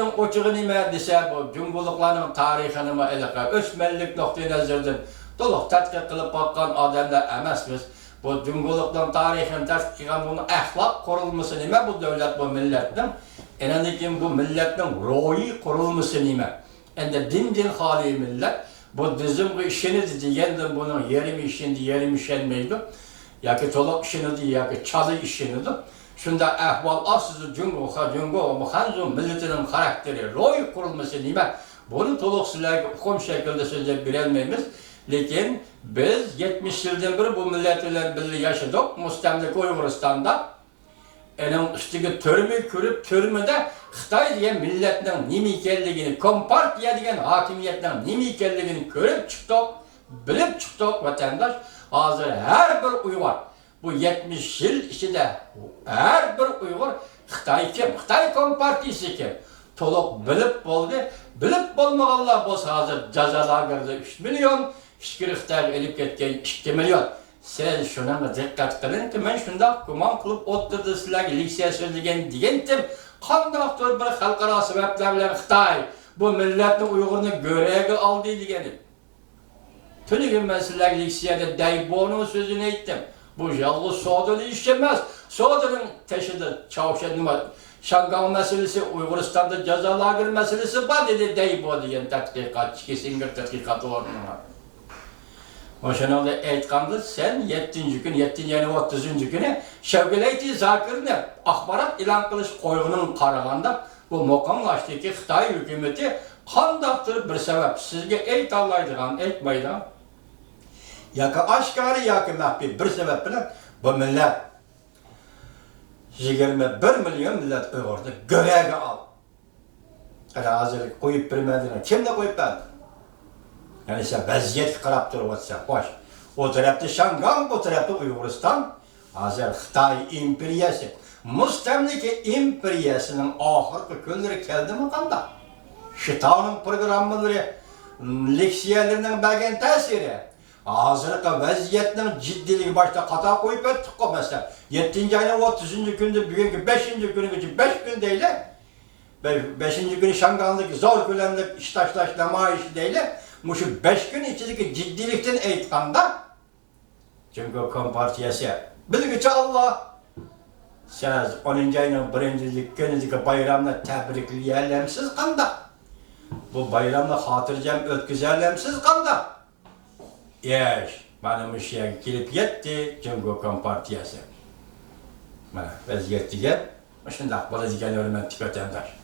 Oçuğu nime dese bu Cumhurlukların tarihini mi elaka, ösmellik noktayı nazardan doluq tədqiq qılıb bakkan adamlar emasmiz. Bu Cumhurlukların tarihini tədqiq qılan bunun əxlaq kurulması nime bu devlet bu milletin? Enandikin bu milletin ruhi kurulması nime? Ende din hali millet. Bu bizim bu işiniz diyendim bunun yerimi işindi, yerimi işenmeydi. Ya ki çoluk işiniz, ya ki çalı işiniz. Şunda ahval asızı Cumhur milletinin karakteri, roy kurulması nime? Bunu toluk sizlerge hukum şekilde sözle bilemeyimiz. Lekin biz 70 yıldan beri bu milletlerle birlikte yaşadık. Müstemlik Uyguristan'da. Onun üstüge törümü körüp törümüde Xitay diyen milletinin nimikelligini, Kompartiya diyen hakimiyetinin nimikelligini körüp çıktık, bilip çıktık vatandaş. Hazır her bir Uygur, bu 70 yıl içinde her bir Uygur Xitay kim, Xitay Kompartiyası kim? Toluk bilip oldu, bilip olmaganlar bolsa hazır cazalagırda 3 milyon, Xitay'a elip ketken 2 milyon. Sen şuna dikkat kılın ki ben şunda kuman kılıp oturdu sizlerge liksiya sözlegen diyendim. Kandaktır bir halkara sebepler bilen Xitay bu milletin Uygur'unu görevge aldı diyenim. Tünügün ben sizlerge liksiyada Daybo'nun sözünü ettim. Bu yalnız Soğud'un işlemez. Soğud'un teşhidi Çavuşan'ın Şangal meselesi, Uyguristan'da cezalar meselesi var dedi Daybo diyen tatkikat, kesin tatkikat ornuna. O şanalı aytqanda sen 7. gün, 7. yani 30. günü Şevkeleyti Zakir'ni axbarat ilan qilish qo'yg'inin qaraganda bu muqamlashdagi Xitoy hukumati qandaqdir bir sabab sizga aytolmaydigan, aytmaydigan yoki oshkori yoki maxfiy bir sabab bilan bu millat 21 milyon millat Uyg'urni go'raga ol. Hozir qo'yib bermadilar. Kimni qo'yib berdi? Yani sen vaziyet qarab turibsan, xo'sh. O tarafta Şangal, bu tarafta Uyg'uriston. Hozir Xitoy imperiyasi, mustamlika imperiyasining oxirgi kunlari keldimi qanda? Xitoyning programmalari, leksiyalarining bergan ta'siri, hozirgi vaziyatning jiddiyligi boshda qata qo'yib o'tdik masalan. 7. ayning 30. kunida bugungi 5. kunigacha 5 kun deyli. 5. günü Şangal'daki zor ko'lamli ish tashlash namoyishi deyli. Şu 5 gün içindeki ciddilikten aytganda Cumhur Kompartiyası bilgiçi Allah siz 10. ayının 1. günüdeki bayramını tebrikleyelemsiz qanda. Bu bayramını hatırcam ötküzelemsiz qanda. Benim işe gelip yetti Cumhur Kompartiyası. Mana vaziyet diye, şundaq bo'ladigan hurmatli vatandosh.